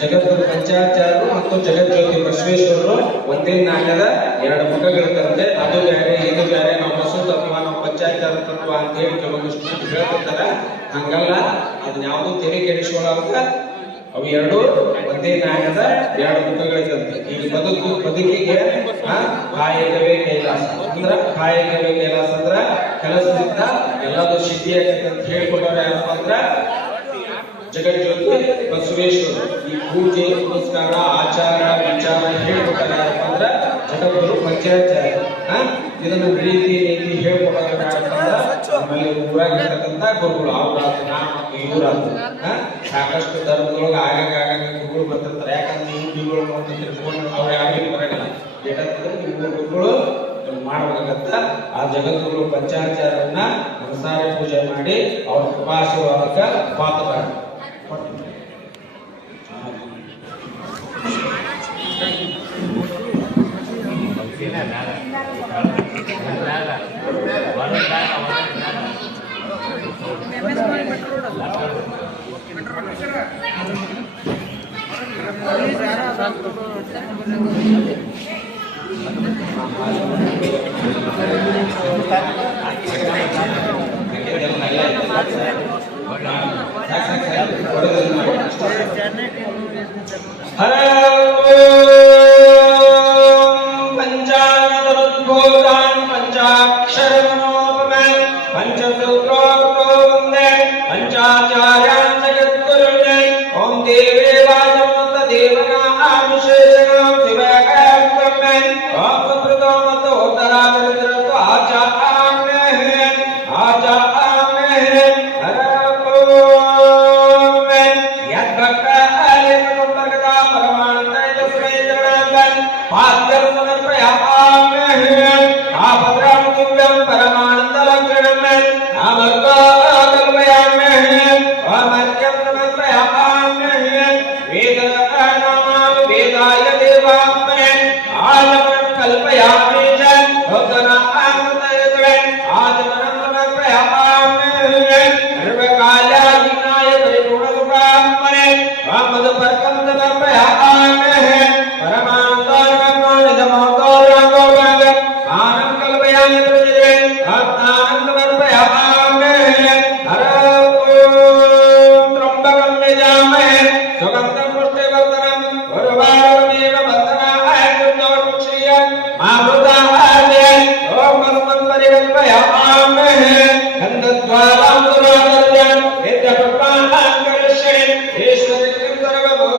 ಜಗದ್ಗುರು ಪಂಚಾಚಾರ್ಯರು ಮತ್ತು ಜಗಜ್ಯೋತಿ ಬಸವೇಶ್ವರರು ಒಂದೇ ನಾಣ್ಯದ ಎರಡು ಮುಖಗಳಿರ್ತಂತೆ. ಅದು ಬೇರೆ ಇದು ಬೇರೆ, ನಾವು ಬಸವ ತತ್ವ ನಾವು ಪಂಚಾಚಾರ ತತ್ವ ಅಂತ ಹೇಳಿ ಕೆಲವೊಂದಿಷ್ಟು ಮಂದಿ ಹೇಳ್ತಿರ್ತಾರ. ಹಂಗಲ್ಲ, ಅದನ್ನ ಯಾವುದು ತೆರೆ ಕೆಡಿಸ್ಕೊಳ್ಳಾರ್ದ ಅವು ಎರಡು ಒಂದೇ ನಾಣ್ಯದ ಎರಡು ಮುಖಗಳಿದ್ದಂತೆ. ಈಗ ಬದುಕಿಗೆ ಕಾಯಕವೇ ಕೈಲಾಸ ಅಂದ್ರ, ಕಾಯಕವೇ ಕೈಲಾಸ ಅಂದ್ರ ಕೆಲಸದಿಂದ ಎಲ್ಲದೂ ಸಿದ್ಧಿ ಆಗ್ತದೆ ಅಂತ ಹೇಳ್ಕೊಟ್ಟವ್ರ ಯಾರಪ್ಪ ಅಂದ್ರ ಜಗಜ್ಯೋತಿ ಬಸವೇಶ್ವರ. ಈ ಪೂಜೆ ಪುರಸ್ಕಾರ ಆಚಾರ ವಿಚಾರ ಹೇಳ್ಕೊಟ್ಟಾರ ಯಾರಪ್ಪ ಅಂದ್ರ ಜಗದ್ಗುರು ಪಂಚಾಚಾರ್ಯ. ಇದನ್ನ ರೀತಿ ನೀತಿ ಹೇಳ್ಕೊಟ್ಟಾರ ಯಾರಪ್ಪ ಅಂದ್ರ ನಮ್ಮಲ್ಲಿ ಊರಾಗಿರ್ತಕ್ಕಂಥ ಗುರುಗಳು. ಅವ್ರಾದ್ರು ಮತ್ತು ಇವರಾದ್ರು ಸಾಕಷ್ಟು ಧರ್ಮದೊಳಗೆ ಆಗಾಗ ಗುರುಗಳು ಬರ್ತಿರ್ತಾರೆ. ಯಾಕಂದ್ರೆ ನೀವು ಗುರುಗಳು ನೋಡ್ತಿರ್ಕೊಂಡು ಅವ್ರು ಯಾರಿಗೂ ಬರಂಗಿಲ್ಲ. ಏನಾಗ್ತದೆ, ನೀವು ಗುರುಗಳು ಮಾಡ್ಬೇಕಂತ ಆ ಜಗದ್ಗುರು ಪಂಚಾಚಾರ್ಯರನ್ನ ಮನಸಾರೆ ಪೂಜೆ ಮಾಡಿ ಅವ್ರ ಕೃಪಾಶೀರ್ವಾದಕ್ಕೆ ಪಾತ್ರ. Para